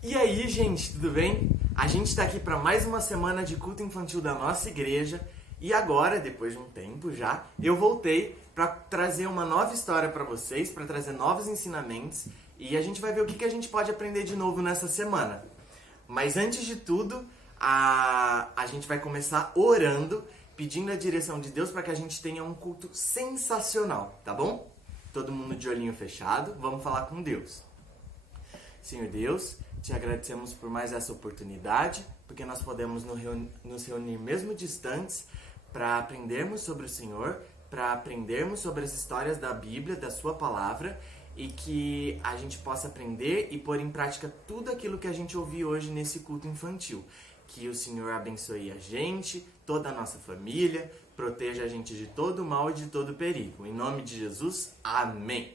E aí, gente, tudo bem? A gente está aqui para mais uma semana de culto infantil da nossa igreja e agora, depois de um tempo já, eu voltei para trazer uma nova história para vocês, para trazer novos ensinamentos e a gente vai ver o que a gente pode aprender de novo nessa semana. Mas antes de tudo, a gente vai começar orando, pedindo a direção de Deus para que a gente tenha um culto sensacional, tá bom? Todo mundo de olhinho fechado, vamos falar com Deus. Senhor Deus, te agradecemos por mais essa oportunidade, porque nós podemos nos reunir mesmo distantes para aprendermos sobre o Senhor, para aprendermos sobre as histórias da Bíblia, da sua palavra, e que a gente possa aprender e pôr em prática tudo aquilo que a gente ouviu hoje nesse culto infantil. Que o Senhor abençoe a gente, toda a nossa família, proteja a gente de todo mal e de todo perigo. Em nome de Jesus, amém.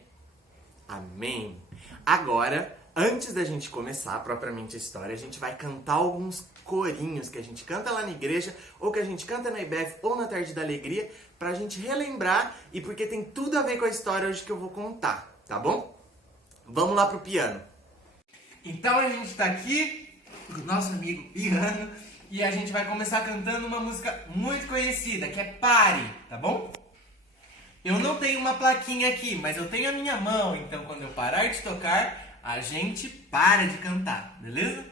Amém. Agora, antes da gente começar propriamente a história, a gente vai cantar alguns corinhos que a gente canta lá na igreja, ou que a gente canta na IBF ou na Tarde da Alegria, pra gente relembrar e porque tem tudo a ver com a história hoje que eu vou contar, tá bom? Vamos lá pro piano. Então a gente tá aqui com o nosso amigo piano e a gente vai começar cantando uma música muito conhecida, que é Pare, tá bom? Eu não tenho uma plaquinha aqui, mas eu tenho a minha mão, então quando eu parar de tocar, a gente para de cantar, beleza?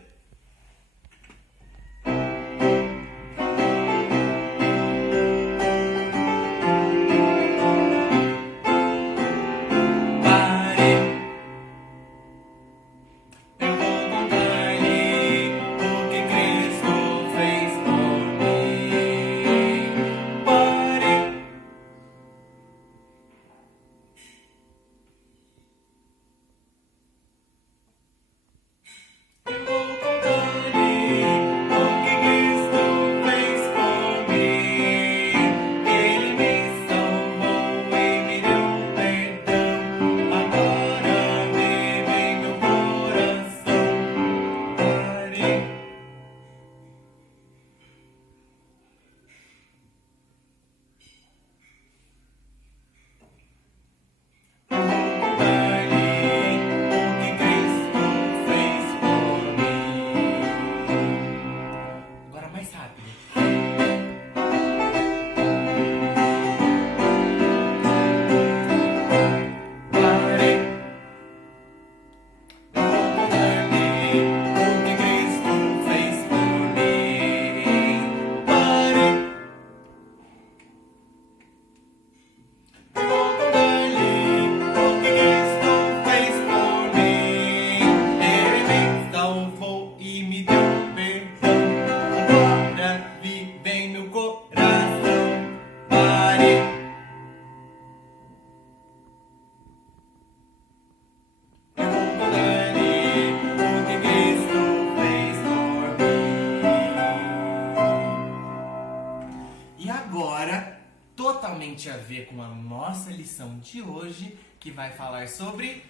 Totalmente a ver com a nossa lição de hoje, que vai falar sobre...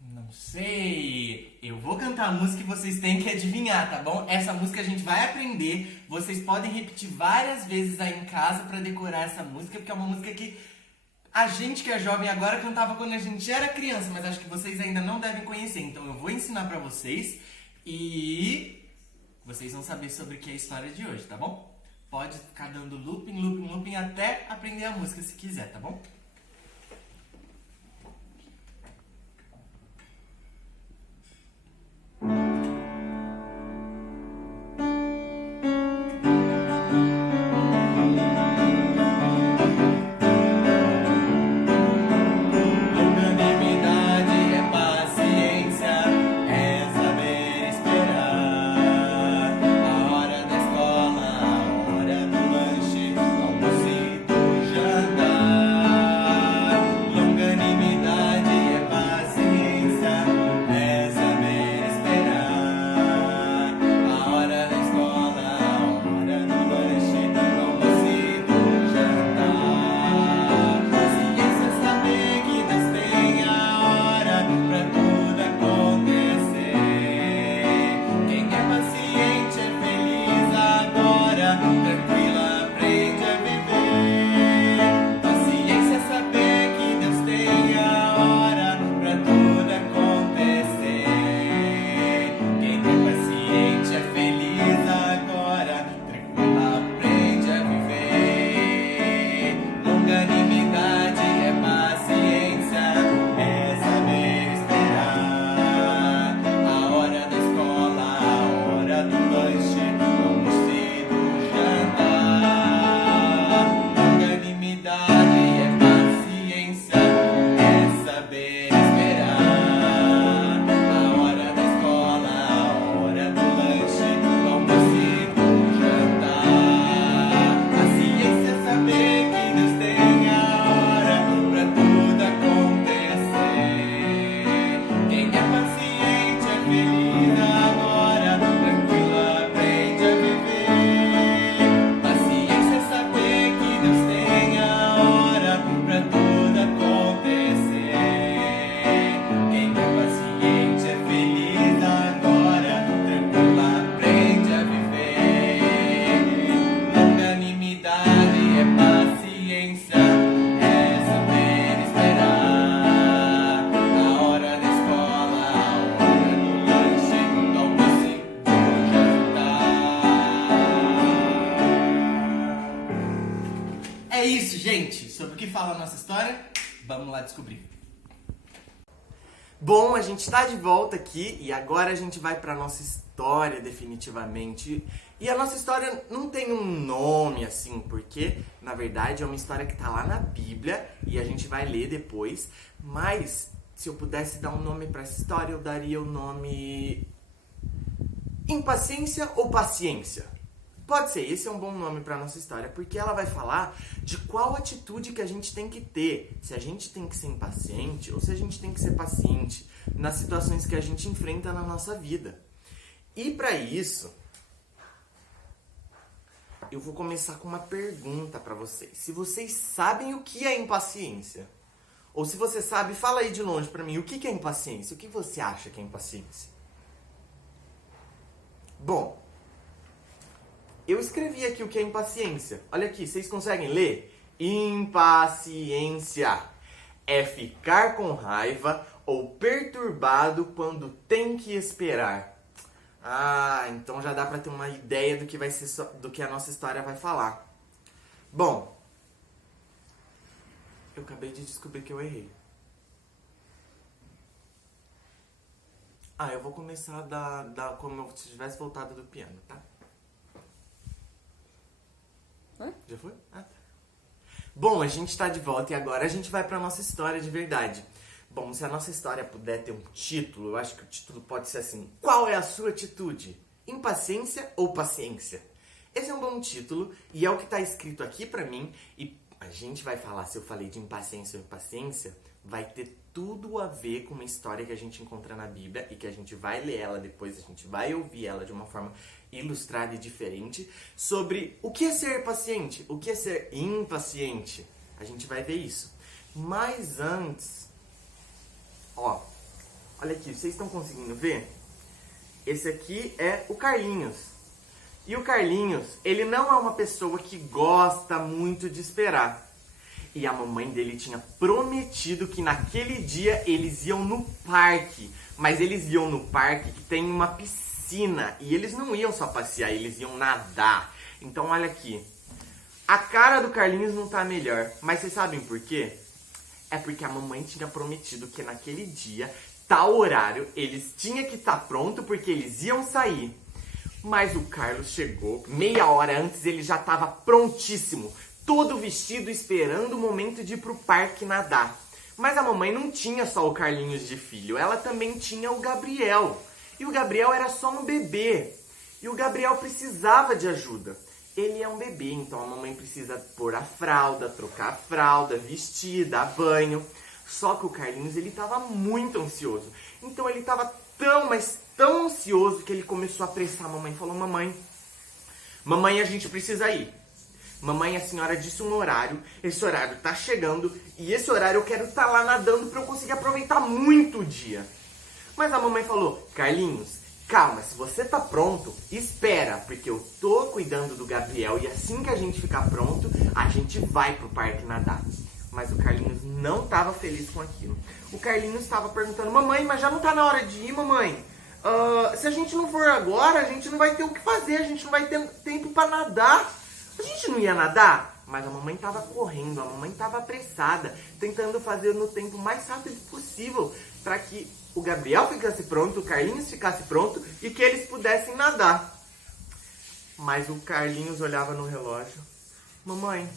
não sei... Eu vou cantar a música e vocês têm que adivinhar, tá bom? Essa música a gente vai aprender, vocês podem repetir várias vezes aí em casa pra decorar essa música, porque é uma música que a gente que é jovem agora cantava quando a gente era criança, mas acho que vocês ainda não devem conhecer, então eu vou ensinar pra vocês e vocês vão saber sobre o que é a história de hoje, tá bom? Pode ficar dando looping até aprender a música se quiser, tá bom? Jantar. fala a nossa história? Vamos lá descobrir. Bom, a gente está de volta aqui e agora a gente vai para nossa história definitivamente. E a nossa história não tem um nome assim, porque na verdade é uma história que está lá na Bíblia e a gente vai ler depois. Mas se eu pudesse dar um nome para essa história, eu daria o nome Impaciência ou Paciência. Pode ser, esse é um bom nome para nossa história, porque ela vai falar de qual atitude que a gente tem que ter, se a gente tem que ser impaciente ou se a gente tem que ser paciente nas situações que a gente enfrenta na nossa vida. E para isso, eu vou começar com uma pergunta para vocês. Se vocês sabem o que é impaciência, ou se você sabe, fala aí de longe para mim, o que é impaciência? O que você acha que é impaciência? Bom, eu escrevi aqui o que é impaciência. Olha aqui, vocês conseguem ler? Impaciência é ficar com raiva ou perturbado quando tem que esperar. Ah, então já dá pra ter uma ideia do que vai ser do que a nossa história vai falar. Bom, eu acabei de descobrir que eu errei. Eu vou começar como se tivesse voltado do piano, tá? Já foi? Tá. Bom, a gente tá de volta e agora a gente vai pra nossa história de verdade. Bom, se a nossa história puder ter um título, eu acho que o título pode ser assim: qual é a sua atitude? Impaciência ou paciência? Esse é um bom título e é o que tá escrito aqui pra mim. E a gente vai falar, se eu falei de impaciência ou impaciência, vai ter tudo a ver com uma história que a gente encontra na Bíblia e que a gente vai ler ela depois, a gente vai ouvir ela de uma forma ilustrada e diferente, sobre o que é ser paciente, o que é ser impaciente. A gente vai ver isso. Mas antes, olha aqui, vocês estão conseguindo ver? Esse aqui é o Carlinhos. E o Carlinhos, ele não é uma pessoa que gosta muito de esperar. E a mamãe dele tinha prometido que naquele dia eles iam no parque. Mas eles iam no parque que tem uma piscina. E eles não iam só passear, eles iam nadar. Então olha aqui. A cara do Carlinhos não tá melhor. Mas vocês sabem por quê? É porque a mamãe tinha prometido que naquele dia, tal horário, eles tinham que estar pronto porque eles iam sair. Mas o Carlos chegou, meia hora antes ele já estava prontíssimo. Todo vestido, esperando o momento de ir pro parque nadar. Mas a mamãe não tinha só o Carlinhos de filho, ela também tinha o Gabriel. E o Gabriel era só um bebê. E o Gabriel precisava de ajuda. Ele é um bebê, então a mamãe precisa pôr a fralda, trocar a fralda, vestir, dar banho. Só que o Carlinhos, ele estava muito ansioso. Então ele estava mas tão ansioso que ele começou a apressar a mamãe. Falou: Mamãe, a gente precisa ir. Mamãe, a senhora disse um horário, esse horário tá chegando e esse horário eu quero estar lá nadando para eu conseguir aproveitar muito o dia. Mas a mamãe falou: Carlinhos, calma, se você tá pronto, espera, porque eu tô cuidando do Gabriel e assim que a gente ficar pronto, a gente vai pro parque nadar. Mas o Carlinhos não tava feliz com aquilo. O Carlinhos estava perguntando: Mamãe, mas já não tá na hora de ir, mamãe? Se a gente não for agora, a gente não vai ter o que fazer, a gente não vai ter tempo para nadar. A gente não ia nadar? Mas a mamãe estava correndo, a mamãe estava apressada, tentando fazer no tempo mais rápido possível para que o Gabriel ficasse pronto, o Carlinhos ficasse pronto e que eles pudessem nadar. Mas o Carlinhos olhava no relógio: Mamãe,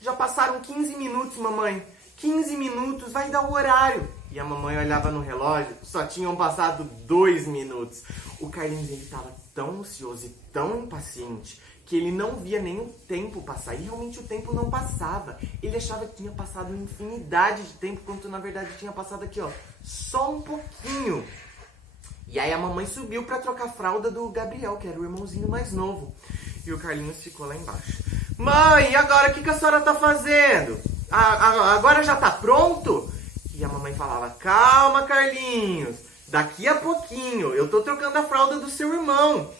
já passaram 15 minutos, mamãe. 15 minutos, vai dar o horário. E a mamãe olhava no relógio, só tinham passado 2 minutos. O Carlinhos, ele estava tão ansioso e tão impaciente que ele não via nem o tempo passar. E realmente o tempo não passava. Ele achava que tinha passado uma infinidade de tempo, quando na verdade tinha passado aqui, só um pouquinho. E aí a mamãe subiu para trocar a fralda do Gabriel, que era o irmãozinho mais novo. E o Carlinhos ficou lá embaixo. Mãe, e agora o que a senhora tá fazendo? Agora já tá pronto? E a mamãe falava: Calma, Carlinhos, daqui a pouquinho, eu tô trocando a fralda do seu irmão.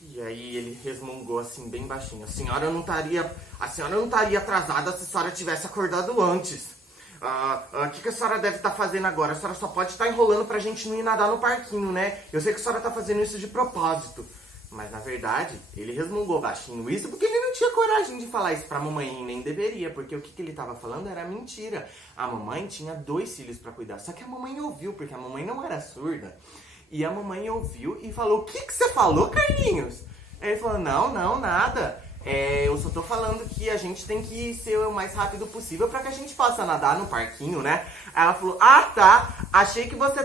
E aí ele resmungou assim, bem baixinho: A senhora não estaria atrasada se a senhora tivesse acordado antes. O que a senhora deve estar fazendo agora? A senhora só pode estar enrolando pra gente não ir nadar no parquinho, né? Eu sei que a senhora tá fazendo isso de propósito. Mas na verdade, ele resmungou baixinho isso porque ele não tinha coragem de falar isso pra mamãe, e nem deveria, porque o que ele tava falando era mentira. A mamãe tinha 2 filhos pra cuidar, só que a mamãe ouviu, porque a mamãe não era surda. E a mamãe ouviu e falou: o que você falou, Carlinhos? Aí ele falou: não, nada. Eu só tô falando que a gente tem que ser o mais rápido possível pra que a gente possa nadar no parquinho, né? Aí ela falou: ah, tá, achei que você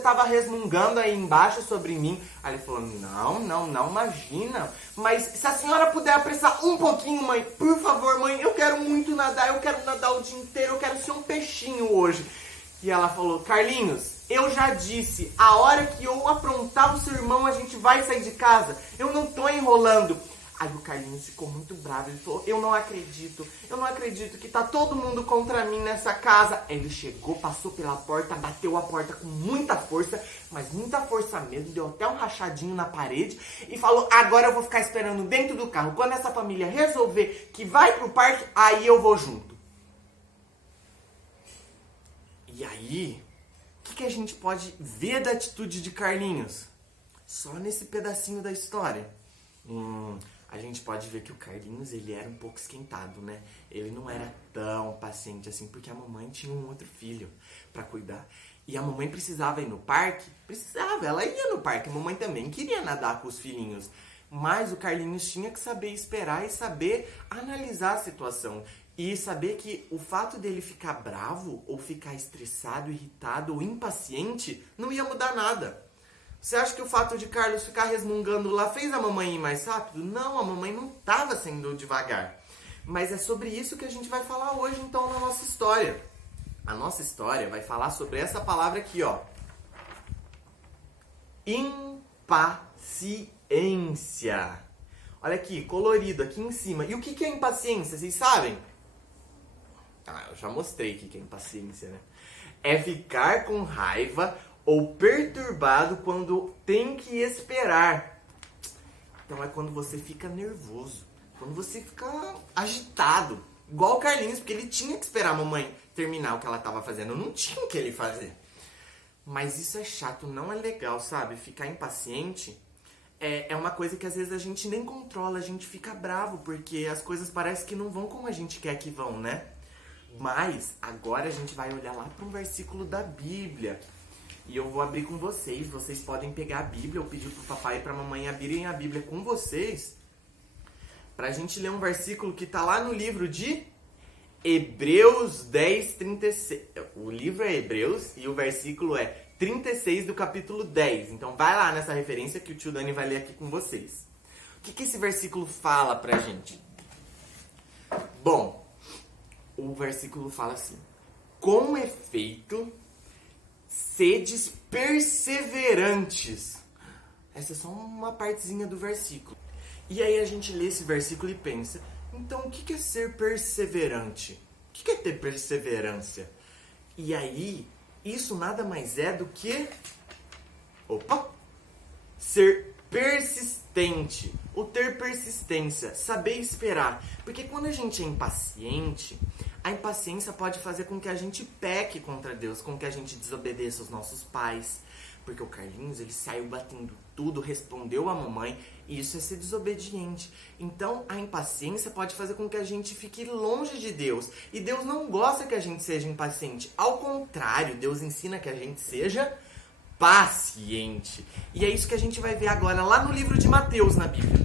tava resmungando aí embaixo sobre mim. Aí ele falou: não, imagina. Mas se a senhora puder apressar um pouquinho, mãe, por favor, mãe, eu quero muito nadar, eu quero nadar o dia inteiro, eu quero ser um peixinho hoje. E ela falou: Carlinhos, eu já disse, a hora que eu aprontar o seu irmão, a gente vai sair de casa. Eu não tô enrolando. Aí o Carlinhos ficou muito bravo, ele falou: eu não acredito que tá todo mundo contra mim nessa casa. Ele chegou, passou pela porta, bateu a porta com muita força, mas muita força mesmo, deu até um rachadinho na parede e falou: agora eu vou ficar esperando dentro do carro. Quando essa família resolver que vai pro parque, aí eu vou junto. E aí, o que a gente pode ver da atitude de Carlinhos? Só nesse pedacinho da história. A gente pode ver que o Carlinhos, ele era um pouco esquentado, né? Ele não era tão paciente assim, porque a mamãe tinha um outro filho pra cuidar. E a mamãe precisava ir no parque? Precisava, ela ia no parque. A mamãe também queria nadar com os filhinhos. Mas o Carlinhos tinha que saber esperar e saber analisar a situação. E saber que o fato dele ficar bravo, ou ficar estressado, irritado, ou impaciente, não ia mudar nada. Você acha que o fato de Carlos ficar resmungando lá fez a mamãe ir mais rápido? Não, a mamãe não estava sendo devagar. Mas é sobre isso que a gente vai falar hoje, então, na nossa história. A nossa história vai falar sobre essa palavra aqui, ó. Impaciência. Olha aqui, colorido, aqui em cima. E o que é impaciência? Vocês sabem? Eu já mostrei o que é impaciência, né? É ficar com raiva ou perturbado quando tem que esperar. Então é quando você fica nervoso, quando você fica agitado, igual o Carlinhos, porque ele tinha que esperar a mamãe terminar o que ela estava fazendo, não tinha o que ele fazer. Mas isso é chato, não é legal, sabe? Ficar impaciente é uma coisa que às vezes a gente nem controla, a gente fica bravo, porque as coisas parecem que não vão como a gente quer que vão, né? Mas agora a gente vai olhar lá para um versículo da Bíblia. E eu vou abrir com vocês. Vocês podem pegar a Bíblia ou pedir pro papai e pra mamãe abrirem a Bíblia com vocês. Pra gente ler um versículo que tá lá no livro de Hebreus 10, 36. O livro é Hebreus e o versículo é 36 do capítulo 10. Então vai lá nessa referência que o tio Dani vai ler aqui com vocês. O que esse versículo fala pra gente? Bom, o versículo fala assim: com efeito, sedes perseverantes. Essa é só uma partezinha do versículo. E aí a gente lê esse versículo e pensa: então o que é ser perseverante? O que é ter perseverança? E aí, isso nada mais é do que ser persistente. O ter persistência, saber esperar. Porque quando a gente é impaciente, a impaciência pode fazer com que a gente peque contra Deus, com que a gente desobedeça os nossos pais. Porque o Carlinhos, ele saiu batendo tudo, respondeu a mamãe, e isso é ser desobediente. Então, a impaciência pode fazer com que a gente fique longe de Deus. E Deus não gosta que a gente seja impaciente. Ao contrário, Deus ensina que a gente seja paciente. E é isso que a gente vai ver agora lá no livro de Mateus, na Bíblia.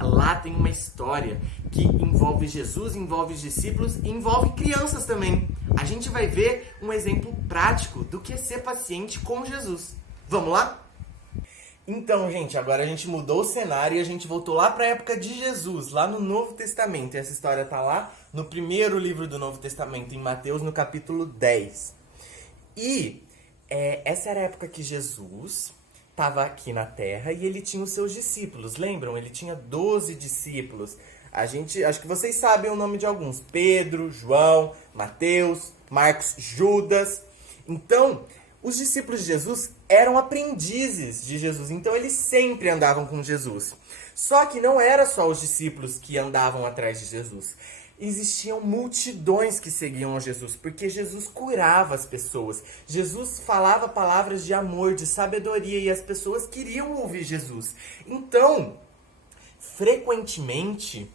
Lá tem uma história que envolve Jesus, envolve os discípulos e envolve crianças também. A gente vai ver um exemplo prático do que é ser paciente com Jesus. Vamos lá? Então, gente, agora a gente mudou o cenário e a gente voltou lá para a época de Jesus, lá no Novo Testamento. E essa história tá lá no primeiro livro do Novo Testamento, em Mateus, no capítulo 10. E essa era a época que Jesus estava aqui na Terra e ele tinha os seus discípulos. Lembram? Ele tinha 12 discípulos. Acho que vocês sabem o nome de alguns: Pedro, João, Mateus, Marcos, Judas. Então, os discípulos de Jesus eram aprendizes de Jesus, então eles sempre andavam com Jesus. Só que não era só os discípulos que andavam atrás de Jesus. existiam multidões que seguiam Jesus, porque Jesus curava as pessoas. Jesus falava palavras de amor, de sabedoria, e as pessoas queriam ouvir Jesus. Então, frequentemente,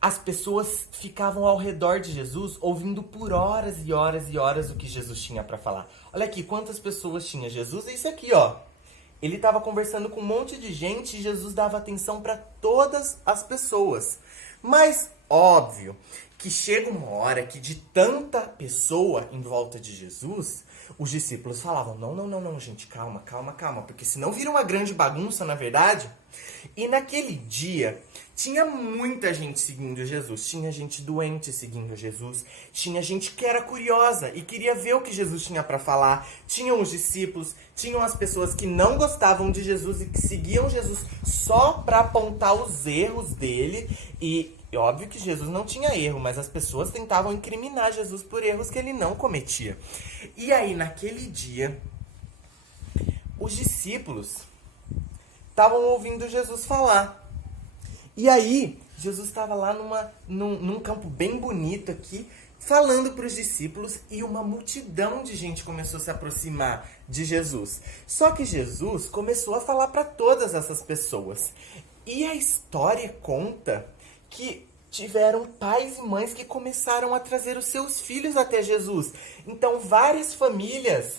as pessoas ficavam ao redor de Jesus, ouvindo por horas e horas e horas o que Jesus tinha para falar. Olha aqui, quantas pessoas tinha Jesus? É isso aqui, ó. Ele estava conversando com um monte de gente e Jesus dava atenção para todas as pessoas. Mas, óbvio, que chega uma hora que de tanta pessoa em volta de Jesus, os discípulos falavam, não, gente, calma, porque senão vira uma grande bagunça, na verdade. E naquele dia, tinha muita gente seguindo Jesus, tinha gente doente seguindo Jesus, tinha gente que era curiosa e queria ver o que Jesus tinha para falar, tinham os discípulos, tinham as pessoas que não gostavam de Jesus e que seguiam Jesus só para apontar os erros dele. E óbvio que Jesus não tinha erro, mas as pessoas tentavam incriminar Jesus por erros que ele não cometia. E aí, naquele dia, os discípulos estavam ouvindo Jesus falar. E aí, Jesus estava lá num campo bem bonito aqui, falando para os discípulos, e uma multidão de gente começou a se aproximar de Jesus. Só que Jesus começou a falar para todas essas pessoas. E a história conta que tiveram pais e mães que começaram a trazer os seus filhos até Jesus. Então, várias famílias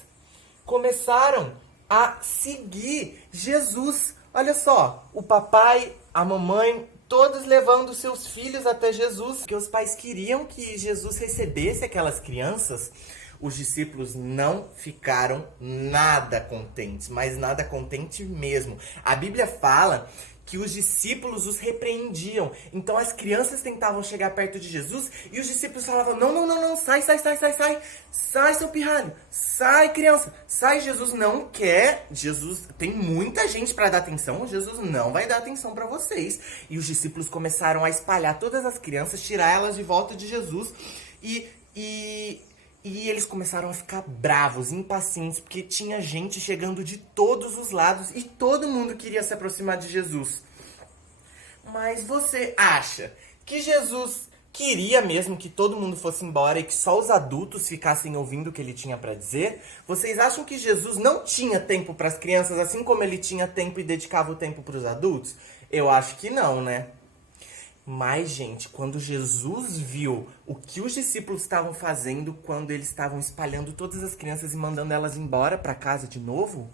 começaram a seguir Jesus. Olha só, o papai, a mamãe, todos levando seus filhos até Jesus, porque os pais queriam que Jesus recebesse aquelas crianças. Os discípulos não ficaram nada contentes, mas nada contente mesmo. A Bíblia fala que os discípulos os repreendiam. Então as crianças tentavam chegar perto de Jesus e os discípulos falavam, não, sai, seu pirralho, sai, criança, sai. Jesus não quer, Jesus tem muita gente para dar atenção, Jesus não vai dar atenção para vocês. E os discípulos começaram a espalhar todas as crianças, tirar elas de volta de Jesus e eles começaram a ficar bravos, impacientes, porque tinha gente chegando de todos os lados e todo mundo queria se aproximar de Jesus. Mas você acha que Jesus queria mesmo que todo mundo fosse embora e que só os adultos ficassem ouvindo o que ele tinha para dizer? Vocês acham que Jesus não tinha tempo para as crianças, assim como ele tinha tempo e dedicava o tempo para os adultos? Eu acho que não, né? Mas, gente, quando Jesus viu o que os discípulos estavam fazendo, quando eles estavam espalhando todas as crianças e mandando elas embora para casa de novo,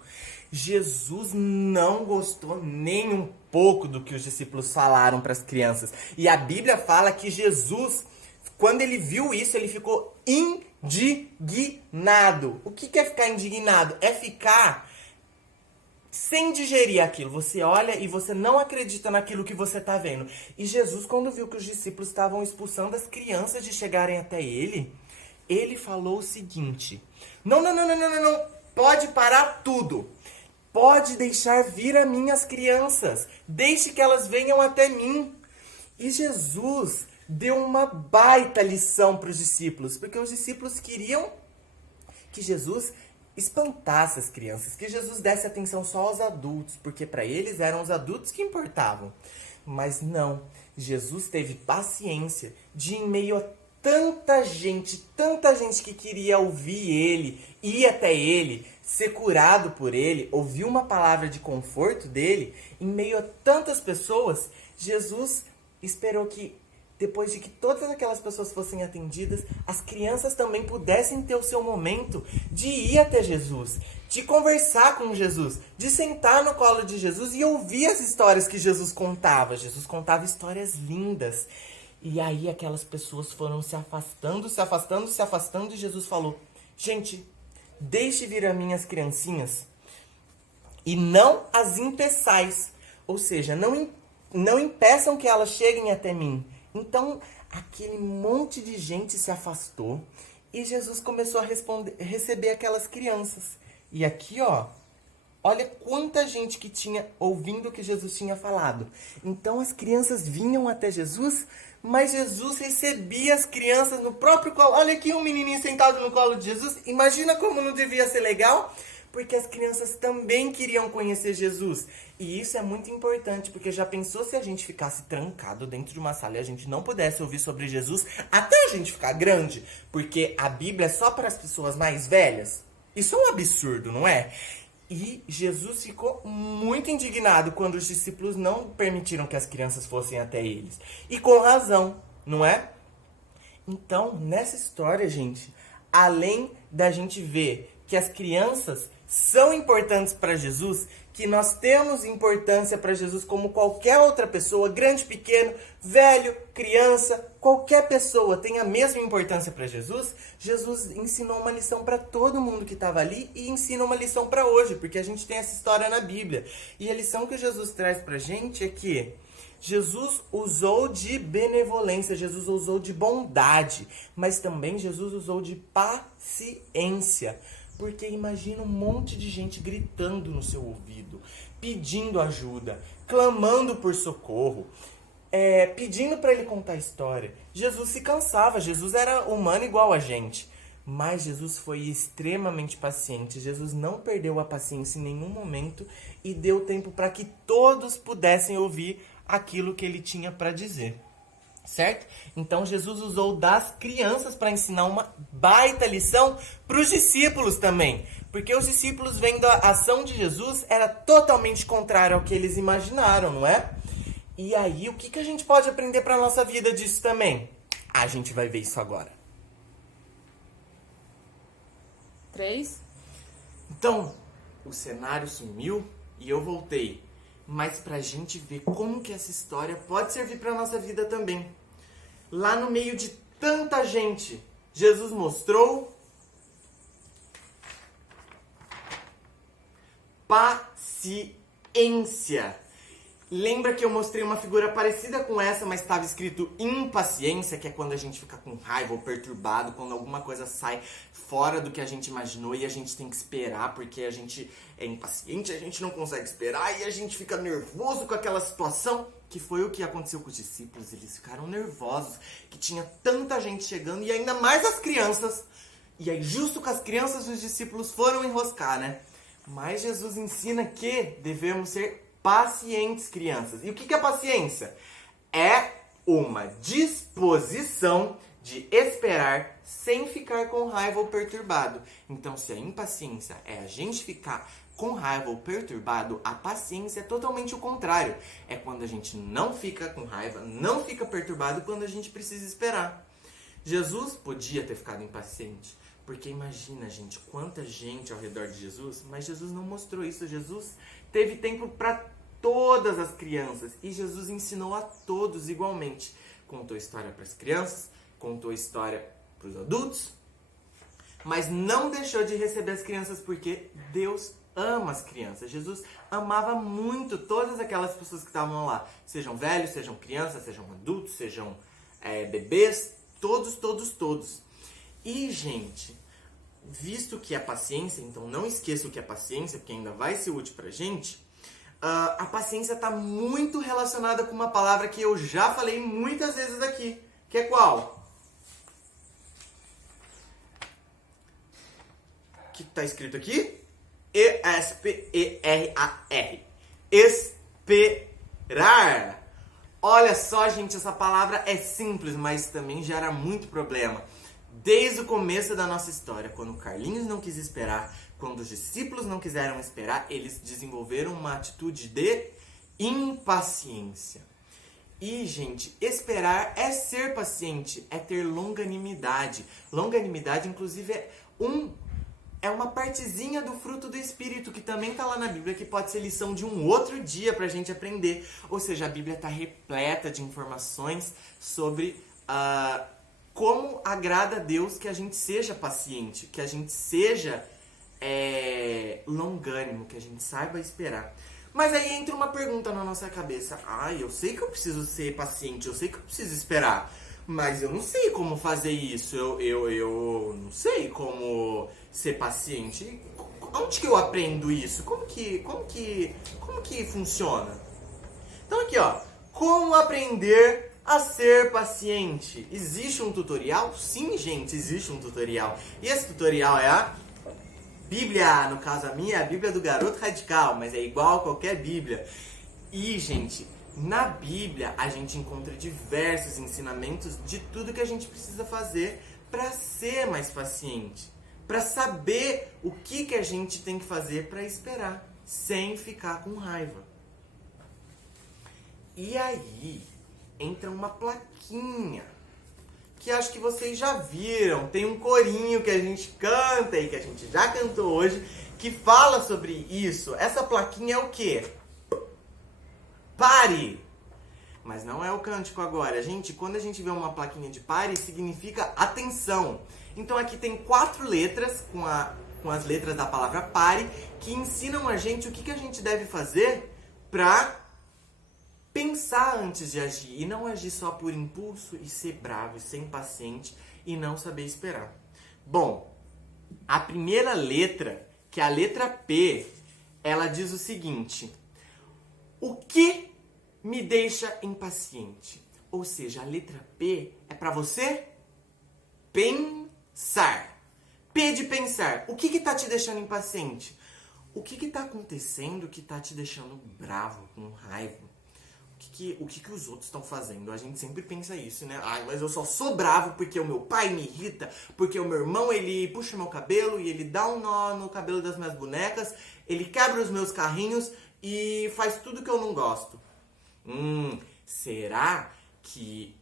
Jesus não gostou nem um pouco do que os discípulos falaram para as crianças. E a Bíblia fala que Jesus, quando ele viu isso, ele ficou indignado. O que é ficar indignado? É ficar sem digerir aquilo. Você olha e você não acredita naquilo que você está vendo. E Jesus, quando viu que os discípulos estavam expulsando as crianças de chegarem até ele, ele falou o seguinte, não, pode parar tudo. Pode deixar vir a mim as crianças. Deixe que elas venham até mim. E Jesus deu uma baita lição para os discípulos, porque os discípulos queriam que Jesus espantasse as crianças, que Jesus desse atenção só aos adultos, porque para eles eram os adultos que importavam. Mas não, Jesus teve paciência de, em meio a tanta gente que queria ouvir ele, ir até ele, ser curado por ele, ouvir uma palavra de conforto dele, em meio a tantas pessoas, Jesus esperou que, depois de que todas aquelas pessoas fossem atendidas, as crianças também pudessem ter o seu momento de ir até Jesus, de conversar com Jesus, de sentar no colo de Jesus e ouvir as histórias que Jesus contava. Jesus contava histórias lindas. E aí aquelas pessoas foram se afastando e Jesus falou, gente, deixe vir a mim as criancinhas e não as impeçais. Ou seja, não impeçam que elas cheguem até mim. Então, aquele monte de gente se afastou e Jesus começou a receber aquelas crianças. E aqui, ó, olha quanta gente que tinha ouvindo o que Jesus tinha falado. Então, as crianças vinham até Jesus, mas Jesus recebia as crianças no próprio colo. Olha aqui um menininho sentado no colo de Jesus. Imagina como não devia ser legal. Porque as crianças também queriam conhecer Jesus. E isso é muito importante, porque já pensou se a gente ficasse trancado dentro de uma sala e a gente não pudesse ouvir sobre Jesus até a gente ficar grande? Porque a Bíblia é só para as pessoas mais velhas? Isso é um absurdo, não é? E Jesus ficou muito indignado quando os discípulos não permitiram que as crianças fossem até eles. E com razão, não é? Então, nessa história, gente, além da gente ver que as crianças são importantes para Jesus, que nós temos importância para Jesus como qualquer outra pessoa, grande, pequeno, velho, criança, qualquer pessoa tem a mesma importância para Jesus, Jesus ensinou uma lição para todo mundo que estava ali e ensina uma lição para hoje, porque a gente tem essa história na Bíblia. E a lição que Jesus traz para a gente é que Jesus usou de benevolência, Jesus usou de bondade, mas também Jesus usou de paciência. Porque imagina um monte de gente gritando no seu ouvido, pedindo ajuda, clamando por socorro, pedindo para ele contar a história. Jesus se cansava, Jesus era humano igual a gente. Mas Jesus foi extremamente paciente. Jesus não perdeu a paciência em nenhum momento e deu tempo para que todos pudessem ouvir aquilo que ele tinha para dizer. Certo? Então Jesus usou das crianças para ensinar uma baita lição para os discípulos também. Porque os discípulos, vendo a ação de Jesus, era totalmente contrário ao que eles imaginaram, não é? E aí, o que a gente pode aprender para a nossa vida disso também? A gente vai ver isso agora. 3. Então, o cenário sumiu e eu voltei. Mas pra gente ver como que essa história pode servir pra nossa vida também. Lá no meio de tanta gente, Jesus mostrou paciência. Lembra que eu mostrei uma figura parecida com essa, mas estava escrito impaciência, que é quando a gente fica com raiva ou perturbado, quando alguma coisa sai fora do que a gente imaginou e a gente tem que esperar porque a gente é impaciente, a gente não consegue esperar e a gente fica nervoso com aquela situação, que foi o que aconteceu com os discípulos. Eles ficaram nervosos, que tinha tanta gente chegando e ainda mais as crianças. E aí justo com as crianças os discípulos foram enroscar, né? Mas Jesus ensina que devemos ser pacientes, crianças. E o que é paciência? É uma disposição de esperar sem ficar com raiva ou perturbado. Então, se a impaciência é a gente ficar com raiva ou perturbado, a paciência é totalmente o contrário. É quando a gente não fica com raiva, não fica perturbado quando a gente precisa esperar. Jesus podia ter ficado impaciente, porque imagina, gente, quanta gente ao redor de Jesus, mas Jesus não mostrou isso. Jesus teve tempo para todas as crianças e Jesus ensinou a todos igualmente. Contou história para as crianças, contou história para os adultos, mas não deixou de receber as crianças porque Deus ama as crianças. Jesus amava muito todas aquelas pessoas que estavam lá, sejam velhos, sejam crianças, sejam adultos, sejam bebês, todos. E, gente, visto que é paciência, então não esqueça o que é paciência, porque ainda vai ser útil pra gente. A paciência está muito relacionada com uma palavra que eu já falei muitas vezes aqui, que é qual? O que está escrito aqui? E-S-P-E-R-A-R. Esperar. Olha só, gente, essa palavra é simples, mas também gera muito problema. Desde o começo da nossa história, quando o Carlinhos não quis esperar, quando os discípulos não quiseram esperar, eles desenvolveram uma atitude de impaciência. E, gente, esperar é ser paciente, é ter longanimidade. Longanimidade, inclusive, é uma partezinha do fruto do Espírito, que também está lá na Bíblia, que pode ser lição de um outro dia para a gente aprender. Ou seja, a Bíblia está repleta de informações sobre como agrada a Deus que a gente seja paciente, que a gente seja longânimo, que a gente saiba esperar. Mas aí entra uma pergunta na nossa cabeça. Eu sei que eu preciso ser paciente, eu sei que eu preciso esperar, mas eu não sei como fazer isso, eu não sei como ser paciente. Onde que eu aprendo isso? Como que funciona? Então aqui, ó, como aprender a ser paciente. Existe um tutorial? Sim, gente, existe um tutorial. E esse tutorial é a Bíblia, no caso a minha é a Bíblia do Garoto Radical, mas é igual a qualquer Bíblia. E, gente, na Bíblia a gente encontra diversos ensinamentos de tudo que a gente precisa fazer para ser mais paciente, para saber o que a gente tem que fazer para esperar, sem ficar com raiva. E aí entra uma plaquinha, que acho que vocês já viram. Tem um corinho que a gente canta e que a gente já cantou hoje, que fala sobre isso. Essa plaquinha é o quê? Pare! Mas não é o cântico agora. Gente, quando a gente vê uma plaquinha de pare, significa atenção. Então aqui tem 4 letras com as letras da palavra pare, que ensinam a gente o que a gente deve fazer para pensar antes de agir. E não agir só por impulso e ser bravo e ser impaciente e não saber esperar. Bom, a primeira letra, que é a letra P, ela diz o seguinte: o que me deixa impaciente? Ou seja, a letra P é para você pensar. P de pensar. O que tá te deixando impaciente? O que tá acontecendo que tá te deixando bravo, com raiva? O que os outros estão fazendo? A gente sempre pensa isso, né? Ai, mas eu só sou bravo porque o meu pai me irrita, porque o meu irmão, ele puxa meu cabelo e ele dá um nó no cabelo das minhas bonecas, ele quebra os meus carrinhos e faz tudo que eu não gosto. Será que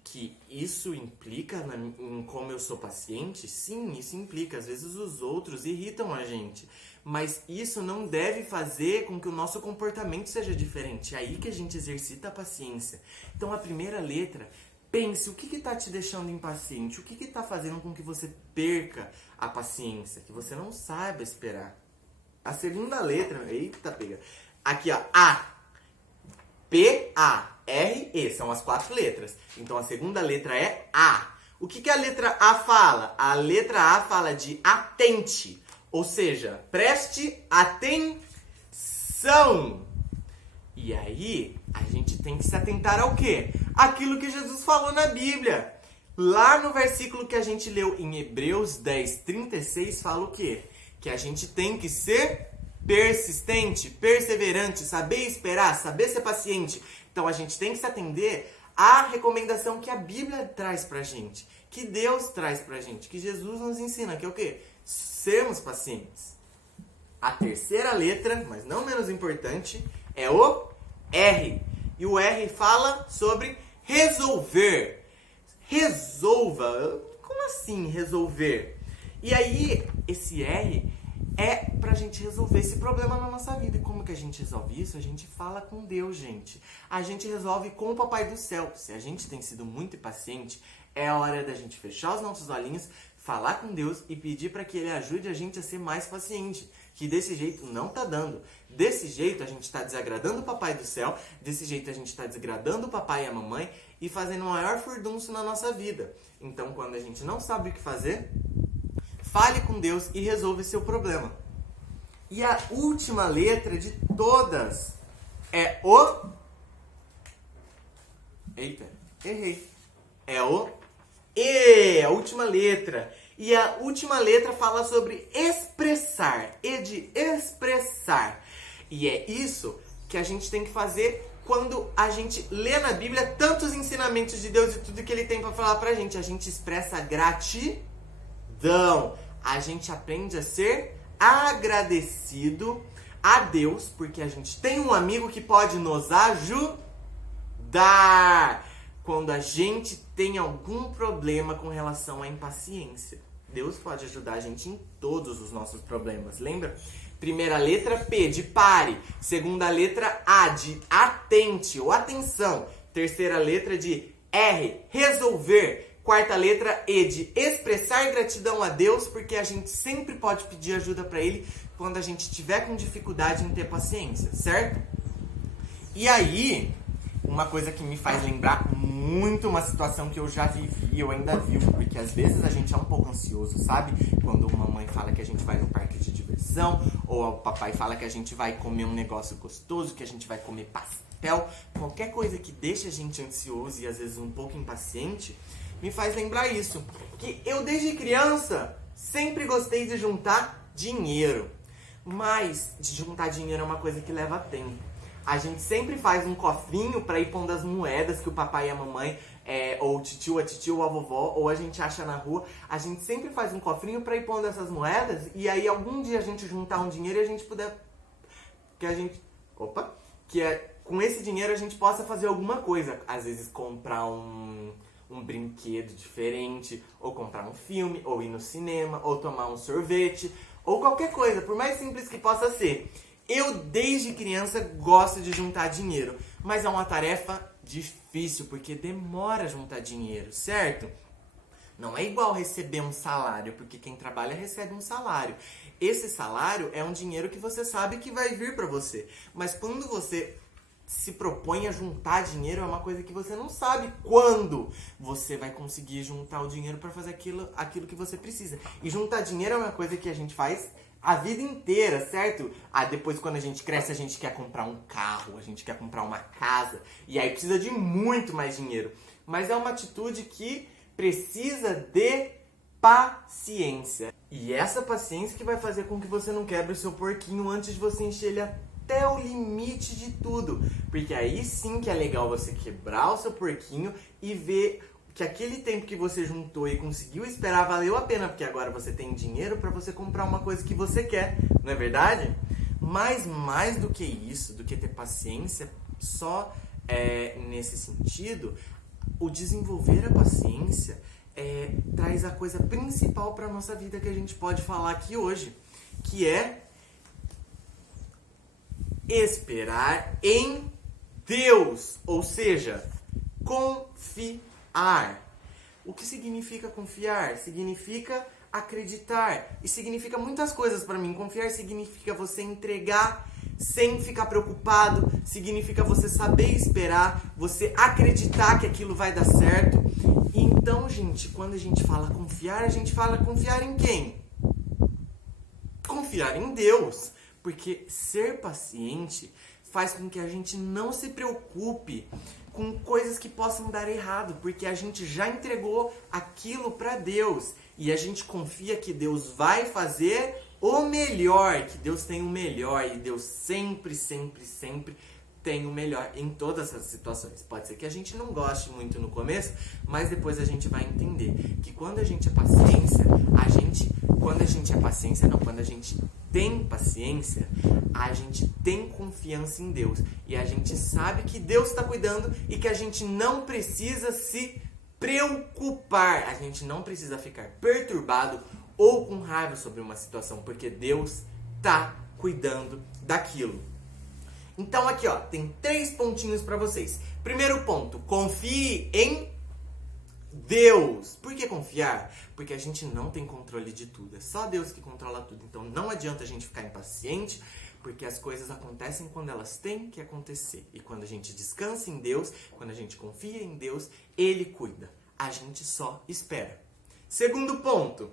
isso implica em como eu sou paciente? Sim, isso implica. Às vezes os outros irritam a gente. Mas isso não deve fazer com que o nosso comportamento seja diferente. É aí que a gente exercita a paciência. Então a primeira letra, pense o que está te deixando impaciente, o que está fazendo com que você perca a paciência, que você não saiba esperar. A segunda letra, eita pega, aqui ó, A, P, A, R, E, são as 4 letras. Então a segunda letra é A. O que a letra A fala? A letra A fala de atente. Ou seja, preste atenção. E aí, a gente tem que se atentar ao quê? Aquilo que Jesus falou na Bíblia. Lá no versículo que a gente leu em Hebreus 10:36, fala o quê? Que a gente tem que ser persistente, perseverante, saber esperar, saber ser paciente. Então, a gente tem que se atender à recomendação que a Bíblia traz pra gente, que Deus traz pra gente, que Jesus nos ensina, que é o quê? Sermos pacientes. A terceira letra, mas não menos importante, é o R. E o R fala sobre resolver. Resolva. Como assim resolver? E aí, esse R é pra gente resolver esse problema na nossa vida. E como que a gente resolve isso? A gente fala com Deus, gente. A gente resolve com o Papai do Céu. Se a gente tem sido muito impaciente, é a hora da gente fechar os nossos olhinhos, falar com Deus e pedir para que Ele ajude a gente a ser mais paciente. Que desse jeito não tá dando. Desse jeito a gente está desagradando o Papai do Céu. Desse jeito a gente está desagradando o papai e a mamãe e fazendo o maior furdunço na nossa vida. Então, quando a gente não sabe o que fazer, fale com Deus e resolva seu problema. E a última letra de todas é o... Eita, errei. É o E, a última letra. E a última letra fala sobre expressar. E de expressar. E é isso que a gente tem que fazer quando a gente lê na Bíblia tantos ensinamentos de Deus e tudo que Ele tem para falar pra gente. A gente expressa gratidão. A gente aprende a ser agradecido a Deus, porque a gente tem um amigo que pode nos ajudar quando a gente tem algum problema com relação à impaciência. Deus pode ajudar a gente em todos os nossos problemas, lembra? Primeira letra P de pare, segunda letra A de atente ou atenção, terceira letra de R, resolver, quarta letra E de expressar gratidão a Deus, porque a gente sempre pode pedir ajuda para Ele quando a gente tiver com dificuldade em ter paciência, certo? E aí, uma coisa que me faz lembrar muito uma situação que eu já vivi, eu ainda vivo, porque às vezes a gente é um pouco ansioso, sabe? Quando uma mãe fala que a gente vai no parque de diversão, ou o papai fala que a gente vai comer um negócio gostoso, que a gente vai comer pastel, qualquer coisa que deixa a gente ansioso e às vezes um pouco impaciente, me faz lembrar isso. Que eu desde criança sempre gostei de juntar dinheiro. Mas de juntar dinheiro é uma coisa que leva tempo. A gente sempre faz um cofrinho pra ir pondo as moedas que o papai e a mamãe, ou o titio, a titia ou a vovó, ou a gente acha na rua. A gente sempre faz um cofrinho pra ir pondo essas moedas e aí algum dia a gente juntar um dinheiro e a gente puder... com esse dinheiro a gente possa fazer alguma coisa. Às vezes comprar um brinquedo diferente, ou comprar um filme, ou ir no cinema, ou tomar um sorvete, ou qualquer coisa, por mais simples que possa ser. Eu, desde criança, gosto de juntar dinheiro, mas é uma tarefa difícil, porque demora juntar dinheiro, certo? Não é igual receber um salário, porque quem trabalha recebe um salário. Esse salário é um dinheiro que você sabe que vai vir pra você, mas quando você se propõe a juntar dinheiro, é uma coisa que você não sabe quando você vai conseguir juntar o dinheiro para fazer aquilo que você precisa. E juntar dinheiro é uma coisa que a gente faz a vida inteira, certo? Depois quando a gente cresce, a gente quer comprar um carro, a gente quer comprar uma casa, e aí precisa de muito mais dinheiro. Mas é uma atitude que precisa de paciência. E essa paciência que vai fazer com que você não quebre o seu porquinho antes de você encher ele até o limite de tudo. Porque aí sim que é legal você quebrar o seu porquinho e ver que aquele tempo que você juntou e conseguiu esperar valeu a pena, porque agora você tem dinheiro para você comprar uma coisa que você quer, não é verdade? Mas mais do que isso, do que ter paciência, só nesse sentido, o desenvolver a paciência traz a coisa principal para nossa vida que a gente pode falar aqui hoje, que é esperar em Deus, ou seja, confiar. O que significa confiar? Significa acreditar. E significa muitas coisas para mim. Confiar significa você entregar sem ficar preocupado. Significa você saber esperar. Você acreditar que aquilo vai dar certo. Então, gente, quando a gente fala confiar, a gente fala confiar em quem? Confiar em Deus. Porque ser paciente faz com que a gente não se preocupe com coisas que possam dar errado, porque a gente já entregou aquilo para Deus e a gente confia que Deus vai fazer o melhor, que Deus tem o melhor e Deus sempre, sempre, sempre tem o melhor em todas as situações. Pode ser que a gente não goste muito no começo, mas depois a gente vai entender que quando a gente tem paciência, a gente tem confiança em Deus. E a gente sabe que Deus está cuidando e que a gente não precisa se preocupar. A gente não precisa ficar perturbado ou com raiva sobre uma situação, porque Deus está cuidando daquilo. Então aqui, ó, tem 3 pontinhos para vocês. Primeiro ponto, confie em Deus. Por que confiar? Porque a gente não tem controle de tudo. É só Deus que controla tudo. Então não adianta a gente ficar impaciente, porque as coisas acontecem quando elas têm que acontecer. E quando a gente descansa em Deus, quando a gente confia em Deus, Ele cuida. A gente só espera. Segundo ponto,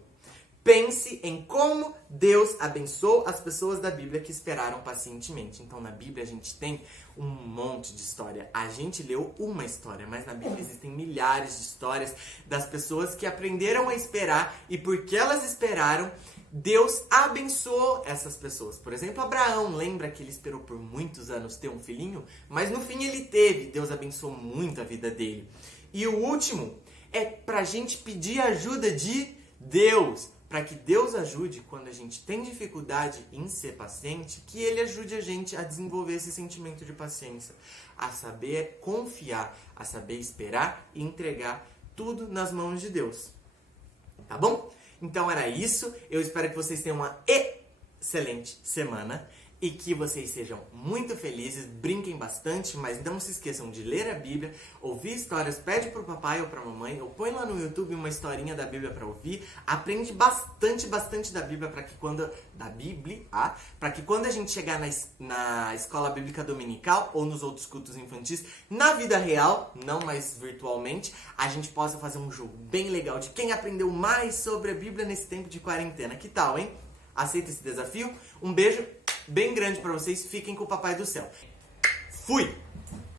pense em como Deus abençoou as pessoas da Bíblia que esperaram pacientemente. Então, na Bíblia, a gente tem um monte de história. A gente leu uma história, mas na Bíblia existem milhares de histórias das pessoas que aprenderam a esperar e porque elas esperaram, Deus abençoou essas pessoas. Por exemplo, Abraão, lembra que ele esperou por muitos anos ter um filhinho? Mas no fim ele teve. Deus abençoou muito a vida dele. E o último é pra gente pedir ajuda de Deus. Para que Deus ajude quando a gente tem dificuldade em ser paciente, que Ele ajude a gente a desenvolver esse sentimento de paciência, a saber confiar, a saber esperar e entregar tudo nas mãos de Deus. Tá bom? Então era isso. Eu espero que vocês tenham uma excelente semana e que vocês sejam muito felizes, brinquem bastante, mas não se esqueçam de ler a Bíblia, ouvir histórias, pede pro papai ou pra mamãe, ou põe lá no YouTube uma historinha da Bíblia pra ouvir, aprende bastante da Bíblia para que quando a gente chegar na escola bíblica dominical ou nos outros cultos infantis, na vida real, não mais virtualmente, a gente possa fazer um jogo bem legal de quem aprendeu mais sobre a Bíblia nesse tempo de quarentena. Que tal, hein? Aceita esse desafio? Um beijo bem grande pra vocês. Fiquem com o Papai do Céu. Fui!